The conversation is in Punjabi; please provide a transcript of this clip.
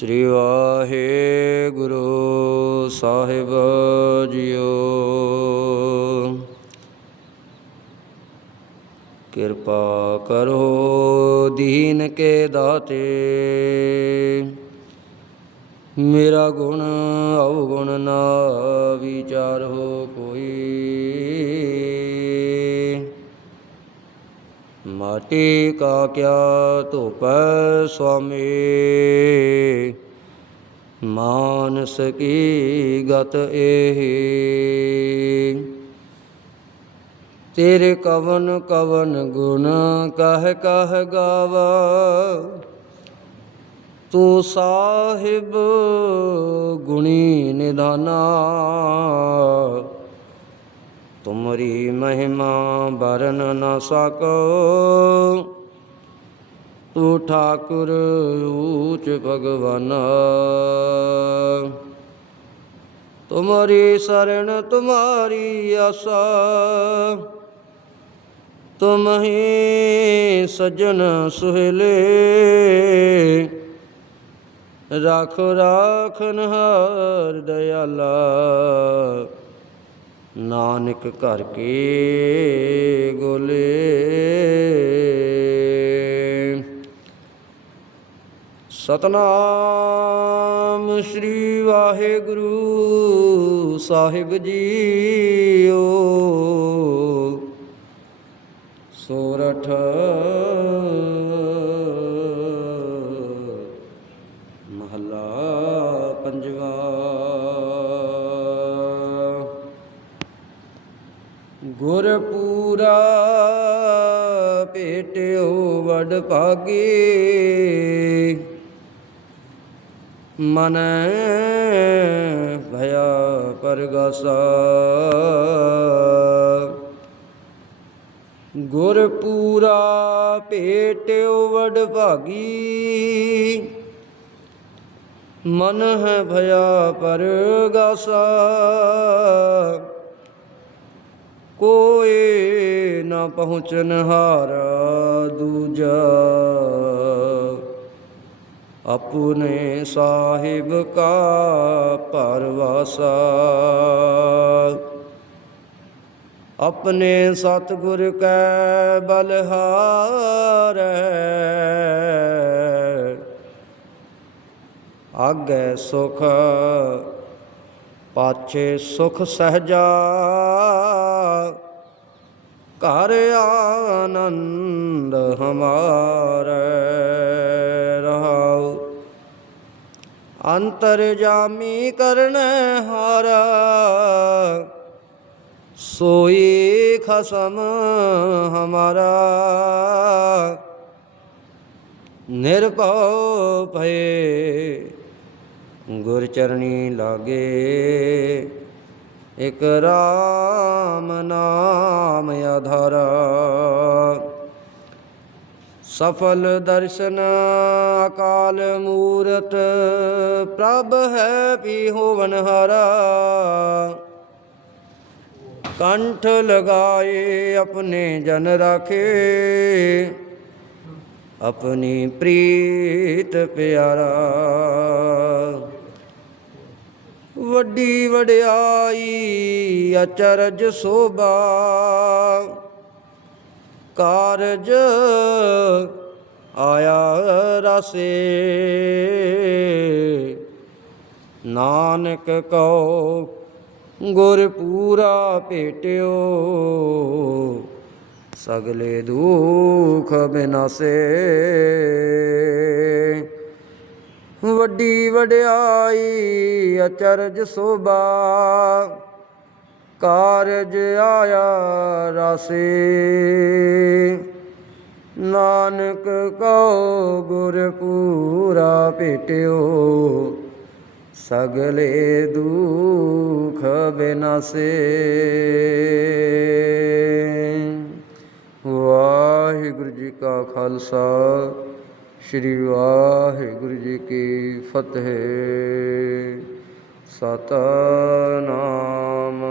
ਸ੍ਰੀ ਵਾਹਿਗੁਰੂ ਸਾਹਿਬ ਜੀਓ। ਕਿਰਪਾ ਕਰੋ ਦੀਨ ਕੇ ਦਾਤੇ। ਮੇਰਾ ਗੁਣ, ਅਵਗੁਣ ਨਾ ਵਿਚਾਰ ਹੋ ਕੋਈ। ਮਾਟੀ ਕਾ ਕਿਆ ਧੋਪੈ ਸੁਆਮੀ। ਮਾਨਸ ਕੀ ਗਤ ਇਹ ਤੇਰੇ ਕਵਨ ਕਵਨ ਗੁਣ ਕਹਿ ਕਹਿ ਗਾਵਾ। ਤੂੰ ਸਾਹਿਬ ਗੁਣੀ ਨਿਧਾਨਾ। ਤੁਮਰੀ ਮਹਿਮਾ ਬਰਨ ਨ ਸਕੋ। ਤੂੰ ਠਾਕੁਰ ਊਚ ਭਗਵਾਨ। ਤੁਮਰੀ ਸਰਣ ਤੁਮਾਰੀ ਆਸਾ। ਤੁਮ ਹੀ ਸਜਣ ਸੁਹਲੇ। ਰਾਖ ਰਾਖਨ ਹਰ ਦਇਆਲਾ। ਨਾਨਕ ਘਰ ਕੇ ਗੋਲੇ। ਸਤਨਾਮ ਸ੍ਰੀ ਵਾਹਿਗੁਰੂ ਸਾਹਿਬ ਜੀਓ। ਸੋਰਠ ਗੁਰਪੂਰਾ ਭੇਟਿਓ ਵਡ ਭਾਗੇ। ਮਨ ਭਇਆ ਪਰਗਾਸਾ। ਗੁਰਪੂਰਾ ਭੇਟਿਓ ਵਡ ਭਾਗੀ। ਮਨ ਹੈ ਭਇਆ ਪਰਗਾਸਾ। ਕੋਏ ਨਾ ਪਹੁੰਚਨ ਹਾਰਾ ਦੂਜਾ ਆਪਣੇ ਸਾਹਿਬ ਕਾ ਪਰਵਾਸਾ ਆਪਣੇ ਸਤਿਗੁਰ ਕੈ ਬਲਹਾਰੈ ਆਗੇ ਸੁਖ ਪਾਛੇ ਸੁਖ ਸਹਜਾ ਘਰ ਆਨੰਦ ਹਮਾਰੇ ਰਹਾਉ। ਅੰਤਰ ਜਾਮੀ ਕਰਨ ਹਾਰਾ, ਸੋਈ ਖਸਮ ਹਮਾਰਾ। ਨਿਰਭਉ ਭਏ ਗੁਰ ਚਰਣੀ ਲਾਗੇ ਇਕ ਰਾਮ ਨਾਮ ਆਧਾਰਾ ਸਫਲ ਦਰਸ਼ਨ ਅਕਾਲ ਮੂਰਤ, ਪ੍ਰਭ ਹੈ ਪੀ ਹੋਵਨ ਹਾਰਾ ਕੰਠ ਲਗਾਏ ਆਪਣੇ ਜਨ ਰਾਖੇ। ਆਪਣੀ ਪ੍ਰੀਤ ਪਿਆਰਾ। ਵੱਡੀ ਵਡਿਆਈ, ਅਚਰਜ ਸੋਭਾ। ਕਾਰਜ ਆਇਆ ਰਸੇ। ਨਾਨਕ ਕਉ ਗੁਰ ਪੂਰਾ ਭੇਟਿਓ, ਸਗਲੇ ਦੁਖ ਬਿਨਾਸੇ। ਵੱਡੀ ਵਡਿਆਈ, ਅਚਰਜ ਸੋਭਾ। ਕਾਰਜ ਆਇਆ ਰਾਸੇ। ਨਾਨਕ ਕਉ ਗੁਰ ਪੂਰਾ ਭੇਟਿਓ, ਸਗਲੇ ਦੁਖ ਬਿਨਾਸੇ। ਵਾਹਿਗੁਰੂ ਜੀ ਕਾ ਖਾਲਸਾ। ਸ੍ਰੀ ਵਾਹਿਗੁਰੂ ਜੀ ਕੀ ਫਤਿਹ। ਸਤਨਾਮ।